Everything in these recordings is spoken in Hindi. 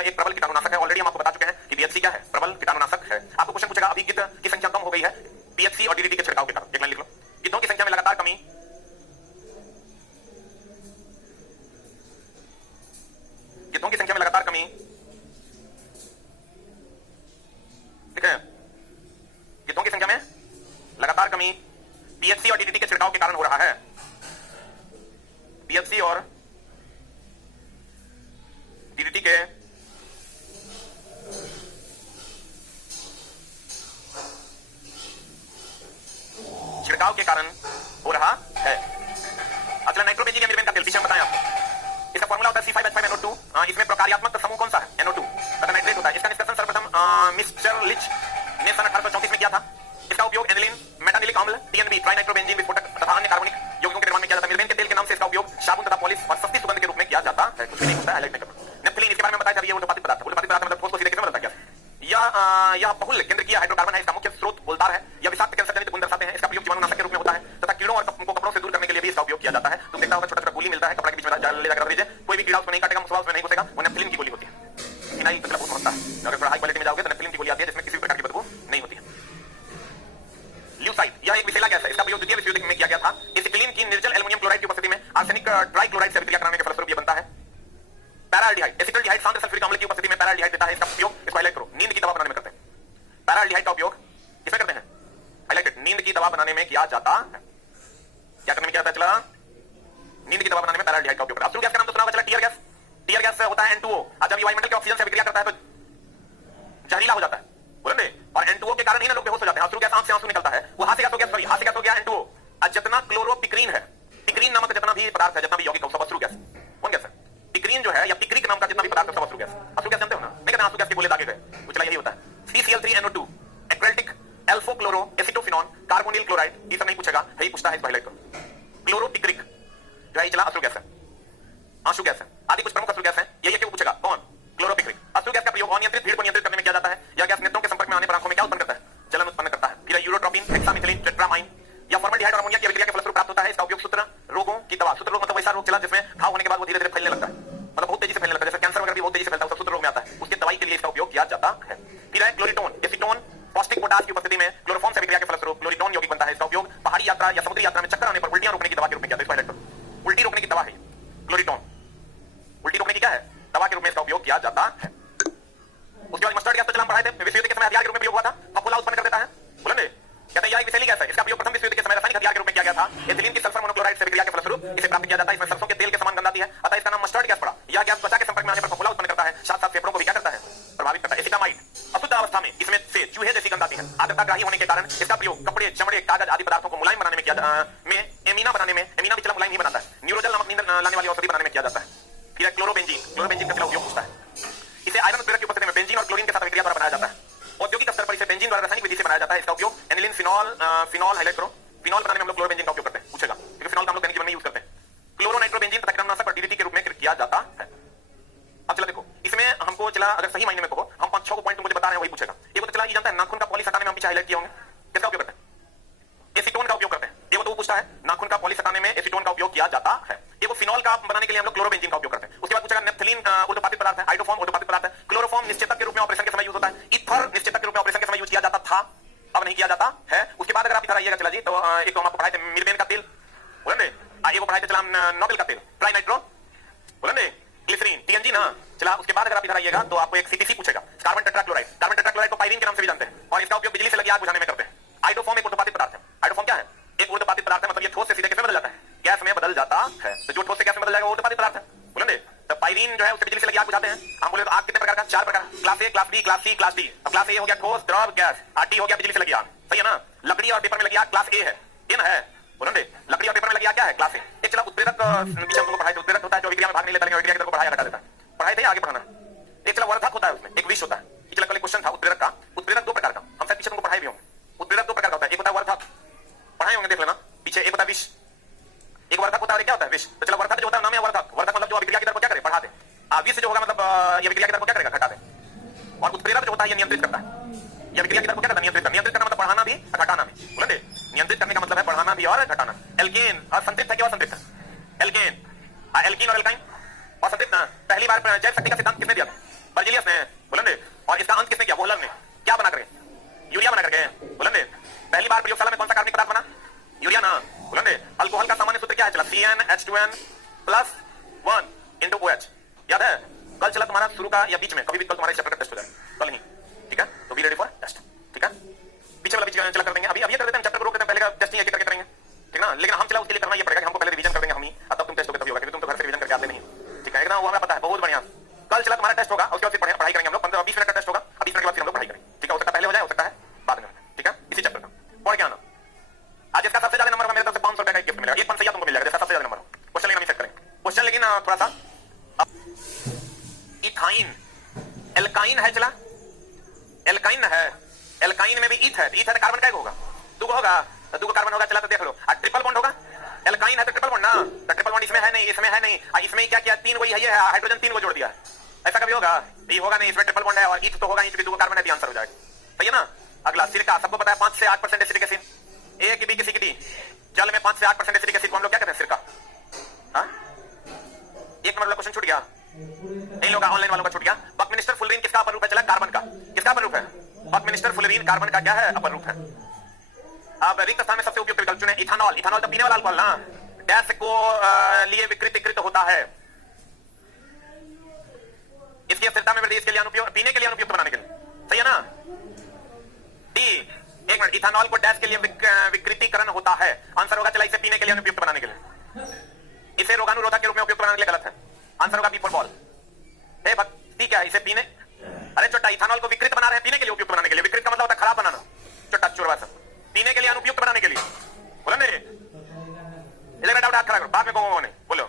यह एक प्रबल कीटाणुनाशक है। ऑलरेडी हम आपको बता चुके हैं कि बीएचसी क्या है, प्रबल कीटाणुनाशक है। आपको क्वेश्चन पूछेगा अभी गिद्ध की संख्या कम हो गई है पीएचसी और डीडीटी के छिड़काव के कारण। एक लाइन लिख लो, गिद्धों की संख्या में लगातार कमी, गिद्धों की संख्या में लगातार कमी, ठीक है, गिद्धों की संख्या में लगातार कमी पीएचसी और डीडीटी के छिड़काव के कारण हो रहा है। पीएचसी और डीडीटी के छिड़काव के कारण हो रहा है। असल नाइट्रोबेंजीन या मिर्बेन का तेल पीछे बताएं आपको, इसका फार्मूला होता है C5H5NO2। इसमें प्रकार्यात्मक समूह कौन सा है? NO2 तथा नाइट्रेट होता है। इसका निष्कर्षण सर्वप्रथम मिस्टर लिच ने सन 1834 में किया था। इसका उपयोग एनिलीन, मेटानिलिक अम्ल, टीएनबी, ट्राइनाइट्रोबेंजीन विस्फोटक तथा अन्य कार्बनिक यौगिकों के निर्माण में किया जाता है। मिर्बेन के तेल के नाम से इसका उपयोग साबुन तथा पॉलिश और सस्ती सुगंध के रूप में किया जाता है। कुछ भी नहीं होता है, हाईलाइट नहीं करना। नेफ्थलीन, इसके बारे में बताया था, ये ऊर्ध्वपाती पदार्थ है। ऊर्ध्वपाती पदार्थ मतलब ठोस को सीधे किसमें बदलता है? यह बहुल केंद्रकीय हाइड्रोकार्बन है। इसका मुख्य स्रोत बोल्टार है। यह विषाक्त कैंसर जनित गुण दर्शाते हैं। इसका प्रयोग जीवाणुनाशक के रूप में होता है तथा कीड़ों और कपड़ों से दूर करने के लिए भी इसका उपयोग किया जाता है। तुम देखता होगा छोटा छोटा गोली मिलता है, कपड़ा के बीच में ले जाकर रख दीजिए, कोई भी कीड़ा उसमें नहीं काटेगा, मुसवा उसमें नहीं घुसेगा। वो नेफ्थलीन की गोली होती है। फिनाइल मतलब बहुत महत्ता है। अगर थोड़ा हाई क्वालिटी में जाओगे तो नेफ्थलीन की गोली आती है जिसमें किसी भी प्रकार की बदबू नहीं होती है। ल्यूसाइड, यह एक विषैला गैस है। इसका प्रयोग द्वितीय विश्व युद्ध में किया गया था। एसिटिलीन की निर्जल एल्युमिनियम क्लोराइड की उपस्थिति में आर्सेनिक ट्राइक्लोराइड से अभिक्रिया कराने के फलस्वरूप यह बनता है पैराल्डिहाइड। एसिटल्डिहाइड सांद्र सल्फ्यूरिक अम्ल की उपस्थिति में पैराल्डिहाइड देता है। इसका उपयोग, इसको हाईलाइट करो, नींद की दवा बनाने में करते हैं। पैराल्डिहाइड का उपयोग किसमें करते हैं? हाईलाइटेड, नींद की दवा बनाने में किया जाता है। क्या करने में किया जाता है? चला, नींद की दवा बनाने में पैराल्डिहाइड का उपयोग करते हैं। अश्रु गैस का नाम तो सुना होगा, चला, टियर गैस। टियर गैस होता है N2O। जब ये वायुमंडल के ऑक्सीजन से अभिक्रिया करता है तो जहरीला हो जाता है, बोलेंगे, और N2O के कारण ही ना लोग बेहोश हो जाते हैं। अश्रु गैस, आंख से आंसू निकलता है, वो हास्य गैस हो गया, सॉरी हास्य गैस हो गया N2O। जितना क्लोरोपिक्रीन है, पिक्रीन नामक जितना भी पदार्थ है, जितना भी यौगिक, सब अश्रु गैस। कौन गैस है? पिक्रीन जो है, या पिक्रिक नाम का जितना भी पदार्थ है, सब अश्रु गैस। अश्रु गैस जानते हो ना? नहीं कहते अश्रु गैस के गोले दागे गए, वो चला यही होता है। CCl3NO2, एक्रेल्टिक एल्फोक्लोरो एसिटोफिनॉन, कार्बोनिल क्लोराइड, ये सब नहीं पूछेगा, यही पूछता है, इसको हाईलाइट करो। क्लोरोपिक्रिक जो है चला अश्रु गैस है, आंसू गैस है, आदि कुछ प्रमुख अश्रु गैस है। यही है कि वो पूछेगा कौन? क्लोरोपिक्रिक। अश्रु गैस का प्रयोग अनियंत्रित भीड़ को नियंत्रित करने में किया जाता है। यह गैस नेत्रों के संपर्क में आने पर आंखों में क्या उत्पन्न करता है? जलन उत्पन्न करता है। फिर यूरोट्रोपिन, हेक्सामिथिलीन, टेट्रामाइन या फॉर्मल्डिहाइड और अमोनिया की अभिक्रिया के फलस्वरूप प्राप्त होता है। इसका उपयोग सूत्र रोगों की दवा, सूत्र रोग मतलब वैसा रोग चला जिसमें घाव होने के बाद वो धीरे-धीरे फैलने लगता है, मतलब बहुत तेजी से फैलने लगता है, जैसे कैंसर वगैरह भी बहुत तेजी से फैलता है, सब सूत्र रोग में आता है। उसके दवाई के लिए इसका उपयोग किया जाता है। फिर है क्लोरिटोन, एसीटोन, पॉस्टिक पोटास की उपस्थिति में क्लोरोफॉर्म से अभिक्रिया के फलस्वरूप क्लोरिटोन यौगिक बनता है। इसका उपयोग पहाड़ी यात्रा या समुद्री यात्रा में चक्कर आने पर उल्टियां रोकने की दवा के रूप में किया जाता है। इसको हाईलाइट करो, उल्टी रोकने की दवा है क्लोरिटोन, उल्टी रोकने की क्या है? दवा के रूप में इसका उपयोग किया जाता है। उसके बाद मस्टर्ड गैस तो चला हम पढ़ाए थे, विश्व युद्ध के समय हथियार के रूप में प्रयोग हुआ था। फफूंदा उत्पन्न कर देता है, बोलेंगे, कहते हैं यह एक विषैली गैस है। इसका प्रयोग प्रथम विश्व युद्ध के समय रासायनिक हथियार के रूप में किया गया था। एथिलीन की सल्फर मोनोक्लोराइड से अभिक्रिया के फलस्वरूप इसे प्राप्त किया जाता है। इसमें सरसों के तेल के समान गंध आती है, अतः इसका नाम मस्टर्ड गैस पड़ा। यह गैस त्वचा के संपर्क में आने पर फफूंदा उत्पन्न करता है, साथ साथ फेफड़ों को भी क्या करता है? प्रभावित करता है। एसिटामाइड, अशुद्ध अवस्था में इसमें से चूहे जैसी गंध आती है। आर्द्रताग्राही होने के कारण इसका प्रयोग कपड़े, चमड़े, कागज आदि पदार्थों को मुलायम बनाने में किया एमीना बनाने में, एमीना भी चला मुलायम ही बनाता है, न्यूरोजल नामक नींद लाने वाली औषधि बनाने में किया जाता है। फिर है क्लोरोबेंजीन, क्लोरोबेंजीन का चला उपयोग होता है। इसे आयरन उत्प्रेरक की उपस्थिति में बेंजीन और क्लोरीन के साथ अभिक्रिया द्वारा बनाया जाता है। औद्योगिक स्तर पर इसे बेंजीन द्वारा रासायनिक विधि से बनाया जाता है। इसका उपयोग एनिलीन, फिनॉल हाईलाइट करो, फिनॉल बनाने में हम लोग क्लोरोबेंजीन का उपयोग करते हैं, पूछेगा, क्योंकि फिनॉल का हम लोग दैनिक जीवन में यूज करते हैं। क्लोरोनाइट्रोबेंजीन तथा कीटनाशक और डीडीटी के रूप में किया जाता है। अब चला देखो, इसमें हमको चला अगर सही मायने में कहो, हम 5-6 को पॉइंट मुझे बता रहे हैं, वही पूछेगा। एक तो चला ये जानता है नाखून का पॉलिश हटाने में हम पीछे हाईलाइट किए होंगे, किसका उपयोग करते हैं? एसीटोन का उपयोग करते हैं। एक तो पूछता है नाखून का पॉलिश हटाने में एसीटोन का उपयोग किया जाता है। एक फिनॉल का बनाने के लिए हम लोग क्लोरोबेंजीन का उपयोग करते हैं। उसके बाद पूछेगा नेफ्थलीन ऊर्ध्वपाती पदार्थ है, हाइड्रोफॉर्म ऊर्ध्वपाती पदार्थ है। क्लोरोफॉर्म निश्चेतक के रूप में ऑपरेशन के समय यूज होता है। ईथर निश्चेतक के रूप में ऑपरेशन के समय यूज किया जाता था, अब नहीं किया जाता है। उसके बाद अगर आप इधर आइएगा चला जी, तो एक तो हम आपको पढ़ाए थे मिर्बेन का तेल, बोलेंगे, एक पढ़ाए थे चला नोबेल का तेल, ट्राइनाइट्रो, बोलेंगे, ग्लिसरीन, टीएनजी ना। चला उसके बाद अगर आप इधर आइएगा तो आपको एक सीटीसी पूछेगा, कार्बन टेट्राक्लोराइड। कार्बन टेट्राक्लोराइड को पाइरीन के नाम से भी जानते हैं और इसका उपयोग बिजली से लगी आग बुझाने में करते हैं। हाइड्रोफॉर्म एक ऊर्ध्वपाती पदार्थ है। हाइड्रोफॉर्म क्या है? एक ऊर्ध्वपाती पदार्थ है, मतलब ये ठोस से सीधे किसमें बदल जाता है? गैस में बदल जाता है। तो जो ठोस से गैस में बदल जाएगा वो ऊर्ध्वपाती पदार्थ है, बोलेंगे। तो पाइरीन जो है उससे बिजली से लगी आग बुझाते हैं। हम बोले तो आग कितने प्रकार का? 4 प्रकार, class A, class B, class C, class D. अब क्लास ए हो गया ठोस, द्रव, गैस, और डी हो गया बिजली से लगी आग, सही है ना? लकड़ी और पेपर में लगी आग क्लास ए है, ये ना है, बोलेंगे। लकड़ी और पेपर में लगी आग क्या है? क्लास ए। एक चला उत्प्रेरक, पीछे हम लोग पढ़ाए थे, उत्प्रेरक होता है जो अभिक्रिया में भाग नहीं लेता लेकिन अभिक्रिया को बढ़ाया घटा देता है, पढ़ाए थे, आगे पढ़ाना। एक चला वर्धक होता है, उसमें एक विष होता है। चला कल क्वेश्चन था उत्प्रेरक का। उत्प्रेरक 2 प्रकार का, हम शायद पीछे तुमको पढ़ाए भी होंगे। उत्प्रेरक 2 प्रकार का होता है, एक होता है वर्धक, पढ़ाए होंगे, देख लेना पीछे। एक होता है विष, एक वर्धक होता है, क्या होता है? विष। तो चला वर्धक जो होता है नाम है वर्धक, वर्धक मतलब जो अभिक्रिया की दर को क्या करे? बढ़ा दे। विष जो होगा मतलब ये अभिक्रिया की दर को क्या करेगा? घटा दे। और उत्प्रेरक जो होता है ये नियंत्रित करता है, ये अभिक्रिया की दर को क्या करता है? नियंत्रित करना मतलब बढ़ाना भी और घटाना भी, बोलेंगे। नियंत्रित करने का मतलब है बढ़ाना भी और घटाना। एल्केन असंतृप्त है क्या असंतृप्त है? एल्केन, एल्कीन और एल्काइन असंतृप्त ना। पहली बार जैव शक्ति का सिद्धांत किसने दिया था? बर्जीलियस चला तुम्हारा शुरू का या बीच में, कभी भी कल तुम्हारा चैप्टर का टेस्ट हो जाए, कल नहीं, ठीक है? तो बी रेडी फॉर टेस्ट, ठीक है? पीछे वाला बीच चला कर देंगे, अभी कर देते हैं, चैप्टर को रोक देते हैं, पहले का टेस्ट नहीं एक करके करेंगे, ठीक ना? लेकिन हम चला उसके लिए करना ये पड़ेगा कि हमको पहले रिवीजन कर देंगे हम ही, तब तुम टेस्ट होगा तभी होगा, क्योंकि तुम तो घर से रिवीजन करके आते नहीं, ठीक है? एकदम वो हमें पता है, बहुत बढ़िया। कल चला तुम्हारा टेस्ट होगा, उसके बाद फिर पढ़ाई करेंगे हम लोग, 15-20 मिनट का टेस्ट होगा, 20 मिनट के बाद फिर हम लोग पढ़ाई करेंगे, ठीक है? हो सकता है पहले हो जाए, हो सकता है बाद में, ठीक है? इसी चैप्टर का पढ़ के आना। आज इसका सबसे ज्यादा नंबर मेरे तरफ से 500 रुपए का गिफ्ट मिलेगा, एक पंसैया तुमको मिल जाएगा, सबसे ज्यादा नंबर हो। क्वेश्चन लेकिन हम चेक करेंगे क्वेश्चन, लेकिन थोड़ा सा इथाइन एल्काइन है, चला एल्काइन है, एल्काइन में भी ईथ है, ईथ है तो कार्बन का होगा, दो होगा, दो कार्बन होगा, चला तो देख लो। ट्रिपल बॉन्ड होगा, एल्काइन है तो ट्रिपल बॉन्ड ना, तो ट्रिपल बॉन्ड इसमें है नहीं, इसमें है नहीं, इसमें क्या किया, तीन वही है, हाइड्रोजन तीन को जोड़ दिया, ऐसा कभी होगा? ये होगा नहीं, इसमें ट्रिपल बॉन्ड है और ईथ तो होगा, ईथ भी दो कार्बन है, आंसर हो जाएगा, सही है ना? अगला सिरका, सबको पता है 5 से 8% एसिडिक एसिड, ए की बी की सी की डी, जल में 5 से 8% एसिडिक एसिड को हम लोग क्या कहते हैं, सिरका। हाँ, एक नंबर वाला क्वेश्चन छूट गया, नहीं लोग ऑनलाइन वालों का छूट गया। बकमिनिस्टर फुलरीन किसका अपर रूप है, चला कार्बन का, किसका अपर रूप है? बकमिनिस्टर फुलरीन कार्बन का क्या है, अपर रूप है। अब रिक्त स्थान में सबसे उपयुक्त विकल्प चुने, इथानॉल, इथानॉल तो पीने वाला अल्कोहल ना, गैस को लिए विकृतीकृत होता है, इसकी स्थिरता में वृद्धि, इसके लिए अनुपयुक्त, पीने के लिए अनुपयुक्त बनाने के लिए, सही है ना? डी, एक मिनट, इथानॉल को डैश के लिए विकृतीकरण होता है, आंसर होगा चला इसे पीने के लिए अनुपयुक्त बनाने के लिए, इसे रोगानुरोधक के रूप में उपयुक्त बनाने के लिए गलत है, आंसर होगा बी फॉर बॉल। ठीक है, इसे पीने, अरे छोटा, इथानॉल को विकृत बना रहे हैं पीने के लिए, उपयुक्त बनाने के लिए, विकृत का मतलब होता है खराब बनाना, छोटा चोरवा सा, पीने के लिए अनुपयुक्त बनाने के लिए, बोलो नहीं, इधर डाउट खड़ा करो, बाद में कहो नहीं, बोलो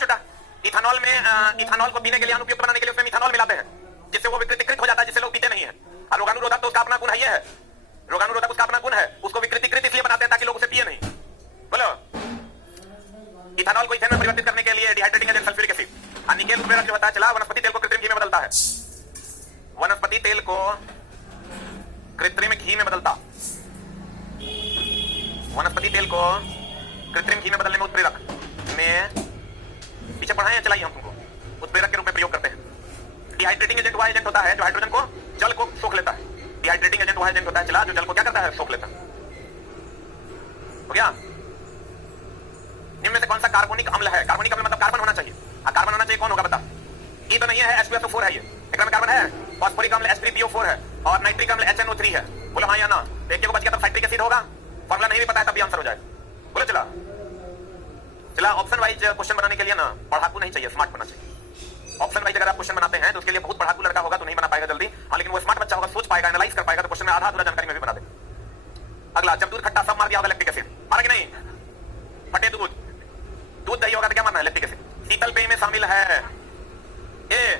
छोटा। इथानॉल में, इथानॉल को पीने के लिए अनुपयुक्त बनाने के लिए उसमें इथानॉल मिलाते हैं, जिससे वो विकृतीकृत हो जाता है, जिससे लोग पीते नहीं है। और रोगानुरोधक तो उसका अपना गुण है, रोगानुरोधक उसका अपना गुण है, उसको विकृतीकृत इसलिए बनाते हैं ताकि लोग उसे पिए नहीं, बोलो। इथानॉल को इथेन में परिवर्तित करने के लिए dehydrating agent sulphuric acid, nickel उत्प्रेरक जो होता है, चला वनस्पति तेल को कृत्रिम घी में बदलता है, वनस्पति तेल को कृत्रिम घी में बदलता, वनस्पति तेल को कृत्रिम घी में बदलने में उत्प्रेरक में, पीछे पढ़ाए हैं, चलाइए हम तुमको, उत्प्रेरक के रूप में प्रयोग करते हैं। डिहाइड्रेटिंग एजेंट वह एजेंट होता है जो हाइड्रोजन को, जल को सोख लेता है, डिहाइड्रेटिंग एजेंट वह एजेंट होता है, चला जो जल को क्या करता है, सोख लेता है, हो गया? निम्न में से कौन सा कार्बोनिक अम्ल है, कार्बोनिक अम्ल मतलब कार्बन होना चाहिए, कार्बन होना चाहिए, कौन होगा बता? ई तो नहीं है, H2SO4 है, ये में कार्बन है, फास्फोरिक अम्ल H3PO4 है और नाइट्रिक अम्ल HNO3 है, बोलो हाँ या ना? देखिए को बच गया, तब साइट्रिक एसिड होगा, फॉर्मूला नहीं भी पता है तब भी आंसर हो जाएगा, बोलो। चला चला ऑप्शन वाइज क्वेश्चन बनाने के लिए ना पढ़ाकू नहीं चाहिए, स्मार्ट बनना चाहिए। ऑप्शन वाइज अगर आप क्वेश्चन बनाते हैं तो उसके लिए बहुत पढ़ाकू लड़का होगा तो नहीं बना पाएगा जल्दी, हाँ, लेकिन वो स्मार्ट बच्चा होगा, सोच पाएगा, एनालाइज कर पाएगा, तो क्वेश्चन में आधा अधूरा जानकारी में भी बना दे। अगला, जब दूध खट्टा सब मार दिया होगा लैक्टिक एसिड, मारा कि नहीं? फटे दूध, दूध दही होगा तो क्या मारना है, लैक्टिक एसिड। शीतल पेय में शामिल है ये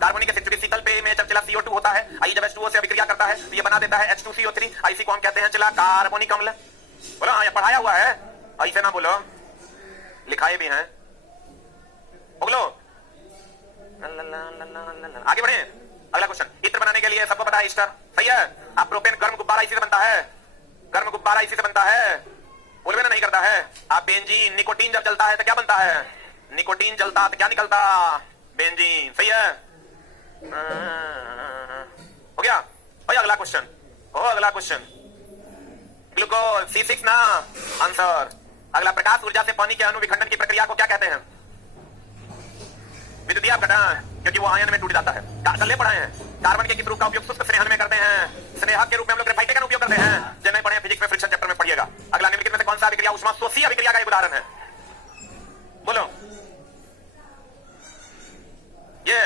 कार्बोनिक एसिड, क्योंकि शीतल पेय में जब चला CO2 होता है, आई जब H2O से अभिक्रिया करता है तो ये बना देता है H2CO3, इसी को हम कहते हैं चला कार्बोनिक अम्ल, बोलो हाँ, ये पढ़ाया हुआ है, ऐसे ना बोलो, लिखाए भी हैं, बोलो। आगे बढ़े, अगला क्वेश्चन, इत्र बनाने के लिए सबको पता है ईस्टर, सही है? आप प्रोपेन गर्म गुब्बारा इसी से बनता है, गर्म गुब्बारा इसी से बनता है, बोलवे ना नहीं करता है। आप बेंजीन, निकोटीन जब जलता है तो क्या बनता है, निकोटीन जलता तो क्या निकलता, बेंजीन, सही है? हो गया भाई? अगला क्वेश्चन, अगला क्वेश्चन, ग्लूकोज C6 ना, आंसर। अगला, प्रकाश ऊर्जा से पानी के अणु विखंडन की प्रक्रिया को क्या कहते हैं? विद्युतीय अपघटन, क्योंकि वो आयन में टूट जाता है। कल पढ़ाए हैं, कार्बन के किस रूप का उपयोग शुष्क स्नेहन में करते हैं, स्नेहक के रूप में हम लोग ग्रेफाइट का उपयोग करते हैं, जो नहीं पढ़े फिजिक्स में फ्रिक्शन चैप्टर में पढ़िएगा। अगला, निम्नलिखित में से कौन सा अभिक्रिया उष्मा शोषी अभिक्रिया का एक उदाहरण है, बोलो। ये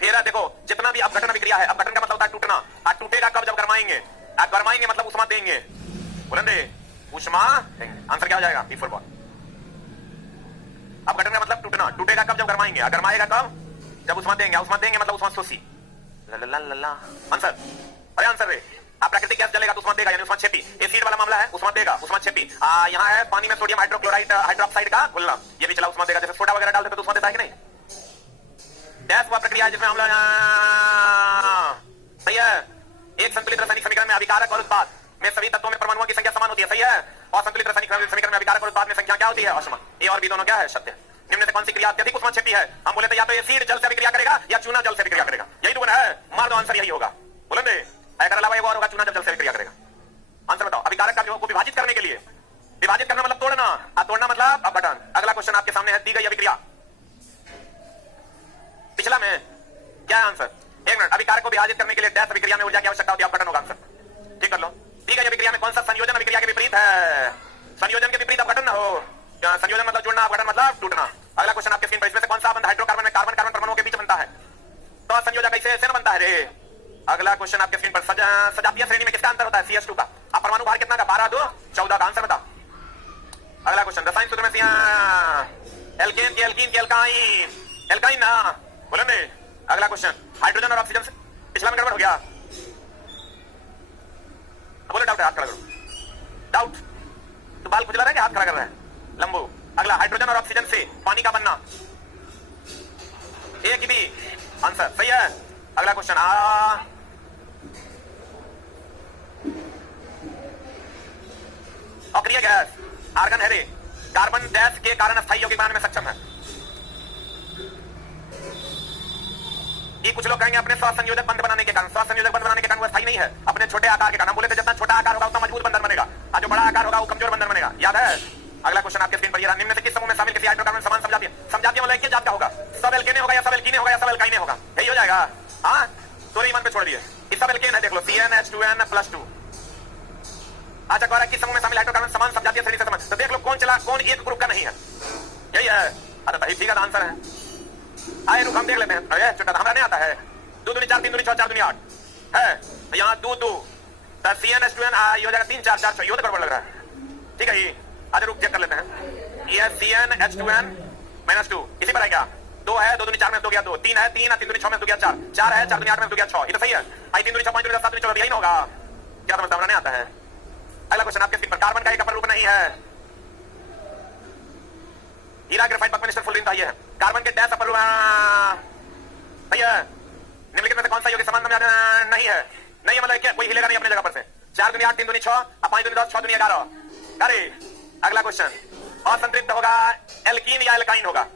फिर देखो, जितना भी अपघटन अभिक्रिया है, अपघटन का मतलब होता है टूटना, टूटेगा कब, जब गरमाएंगे, गरमाएंगे मतलब उष्मा देंगे, बोलेंगे उष्मा देंगे, आंसर क्या हो जाएगा, बी फॉर बॉल। अपघटन का मतलब टूटना, टूटेगा कब, जब गरमाएंगे, गरमाएगा कब, जब उष्मा देंगे, उष्मा देंगे मतलब उष्मा शोषी, आंसर। अरे आंसर रे, आप प्राकृतिक गैस जलेगा तो उष्मा देगा, यानी उष्मा छेपी, एसिड वाला मामला है, उष्मा देगा, उष्मा छेपी। यहाँ है पानी में सोडियम हाइड्रोक्लोराइड हाइड्रोक्साइड का घुलना, ये भी चला उष्मा देगा, जैसे सोडा वगैरह डालते तो उष्मा देता है कि नहीं? गैस वह प्रक्रिया जिसमें हम लोग, सही है, एक संतुलित रासायनिक समीकरण में अभिकारक और उत्पाद में सभी तत्वों में परमाणुओं की संख्या समान होती है, सही है? और संतुलित रासायनिक समीकरण में अभिकारक और उत्पाद में संख्या क्या होती है, असमान। ए और बी दोनों क्या है, सत्य। निम्न में से कौन सी क्रिया अत्यधिक उष्मा छेपी है? हम बोले तो या तो एसिड जल से अभिक्रिया करेगा या चूना जल से अभिक्रिया करेगा, यही तो है, मार दो, आंसर यही होगा, बोलेंगे। अगर अलावा एक और होगा, चूना जल से अभिक्रिया करेगा, आंसर बताओ। अभिकारक का को विभाजित करने के लिए, विभाजित करना मतलब तोड़ना, तोड़ना मतलब अपघटन। अगला क्वेश्चन आपके सामने है, दी गई अभिक्रिया आंसर। एक मिनट, अभी कारक को विभाजित करने के लिए डैश अभिक्रिया में ऊर्जा की आवश्यकता होती है, अपघटन होगा आंसर। ठीक कर लो। ठीक है, अभिक्रिया में कौन सा संयोजन अभिक्रिया के विपरीत है? संयोजन के विपरीत अपघटन ना हो। संयोजन मतलब जुड़ना, अपघटन मतलब टूटना। अगला क्वेश्चन आपके स्क्रीन पर, इसमें से कौन सा बंध हाइड्रोकार्बन में कार्बन कार्बन परमाणुओं के बीच बनता है? तो संयोजक कैसे न बनता है रे? अगला क्वेश्चन आपके स्क्रीन पर, सजातीय श्रेणी में किसका अंतर होता है? CH2 का। आप परमाणु भार कितना का? 12, 2, 14 का आंसर बताओ। अगला क्वेश्चन, रसायन सूत्र में एल्केन की एल्कीन की एल्काइन, एल्काइन ना बोलो ने। अगला क्वेश्चन, हाइड्रोजन और ऑक्सीजन से पिछला में गड़बड़ हो गया, बोलो डाउट है, हाथ खड़ा करो। डाउट तो बाल खुजला रहा है कि हाथ खड़ा कर रहा है? लंबू। अगला, हाइड्रोजन और ऑक्सीजन से पानी का बनना, ए की बी? आंसर सही है। अगला क्वेश्चन, अक्रिय गैस आर्गन है रे, कार्बन डैश के कारण अस्थायी यौगिक बनाने में सक्षम है। ये कुछ लोग कहेंगे अपने सहसंयोजक बंध बनाने के कारण, सहसंयोजक बंध बनाने के कारण वो अस्थायी नहीं है, अपने छोटे आकार के कारण। बोले थे जितना छोटा आकार होगा उतना मजबूत बंधन बनेगा, और जो बड़ा आकार होगा वो कमजोर बंधन बनेगा, याद है? अगला क्वेश्चन आपके स्क्रीन पर, निम्न से किस समूह में शामिल किसी हाइड्रोकार्बन समान समझाती है? समझाती मतलब एक जात का होगा, सब एल्केने होगा या सब एल्कीने होगा या सब एल्काइने होगा, यही हो जाएगा। हाँ, तो ईमान पे छोड़ दिए। इस सब एल्केन है, देख लो, CnH2n+2। अच्छा, कह रहा है किस समूह में शामिल हाइड्रोकार्बन समान समझाती श्रेणी से समान, तो देख लो कौन चला, कौन एक ग्रुप का नहीं है, यही है। अरे भाई ठीक है, आंसर है। आए रुक, हम देख लेते हैं। अरे छोटा हमारा नहीं आता है। 2 दूनी 4, 3 दूनी 6, 4 दूनी 8 है, यहाँ 2 2 CnH2n ये हो जाएगा 3 4 4 6, ये तो गड़बड़ लग रहा है। ठीक है, ये आज रुक चेक कर लेते हैं। ये CnH2n-2 इसी पर है क्या? 2 है, 2 दूनी 4 में 2 गया 2, 3 है 3, 3 दूनी 6 में 2 गया 4, 4 है 4 दूनी 8 में 2 गया 6, ये तो सही है। 3 दूनी 6 5 दूनी 10 7 दूनी 14, यही ना होगा? क्या समझता हमारा नहीं आता है। अगला क्वेश्चन आपके स्क्रीन पर, कार्बन का एक अपर रूप नहीं है। हीरा, ग्रेफाइट, बकमिस्टर, फुलरिन है। कार्बन के डैश अपर रूप सही है। निम्नलिखित में से कौन सा यौगिक समान नहीं है? नहीं है मतलब क्या कोई हिलेगा नहीं अपनी जगह पर से। 4 दूनी 8, 3 दूनी 6, 5 दूनी 10, 6 दूनी 11। अरे अगला क्वेश्चन, असंतृप्त होगा एल्कीन या एल्काइन होगा?